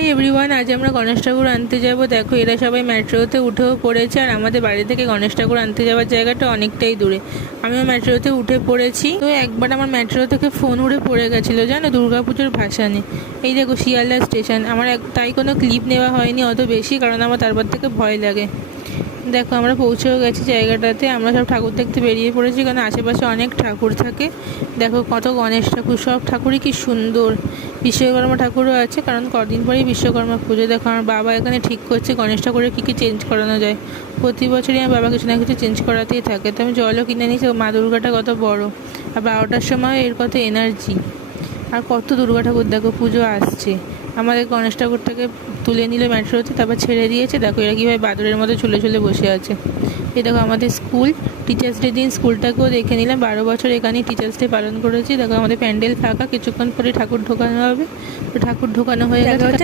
Hi everyone, আজ আমরা গণেশ ঠাকুর আনতে যাব। দেখো এরা সবাই মেট্রোতে উঠেও পড়েছে, আর আমাদের বাড়ি থেকে গণেশ ঠাকুর আনতে যাওয়ার জায়গাটা অনেকটাই দূরে। আমিও মেট্রোতে উঠে পড়েছি। তো একবার আমার মেট্রো থেকে ফোন উড়ে পড়ে গেছিলো জানো, দুর্গাপুজোর ভাসানে। এই দেখো শিয়ালদা স্টেশন। আমার তাই কোনো ক্লিপ নেওয়া হয়নি অত বেশি, কারণ আমার তারপর থেকে ভয় লাগে। দেখো আমরা পৌঁছেও গেছি জায়গাটাতে। আমরা সব ঠাকুর দেখতে বেরিয়ে পড়েছি, কারণ আশেপাশে অনেক ঠাকুর থাকে। দেখো কত গণেশ ঠাকুর, সব ঠাকুরই কি সুন্দর। বিশ্বকর্মা ঠাকুরও আছে, কারণ কদিন পরেই বিশ্বকর্মা পুজো। দেখো আমার বাবা এখানে ঠিক করছে গণেশ ঠাকুরের কী কী চেঞ্জ করানো যায়। প্রতি বছরই আমার বাবা কিছু না কিছু চেঞ্জ করাতেই থাকে। তো আমি জলও কিনে নিয়েছি। মা দুর্গাটা কত বড়, আর 12টার সময় এর কত এনার্জি। আর কত দুর্গা ঠাকুর, দেখো পুজো আসছে। আমাদের গণেশ ঠাকুরটাকে তুলে নিল মেট্রোতে, তারপর ছেড়ে দিয়েছে। দেখো এরা কীভাবে বাদরের মতো ঝুলে ঝুলে বসে আছে। এই দেখো আমাদের স্কুল, টিচার্স ডে দিন স্কুলটাকেও দেখে নিলাম। 12 বছর এখানেই টিচার্স ডে পালন করেছি। দেখো আমাদের প্যান্ডেল ফাঁকা, কিছুক্ষণ পরে ঠাকুর ঢোকানো হবে। তো ঠাকুর ঢোকানো হয়ে গেছে।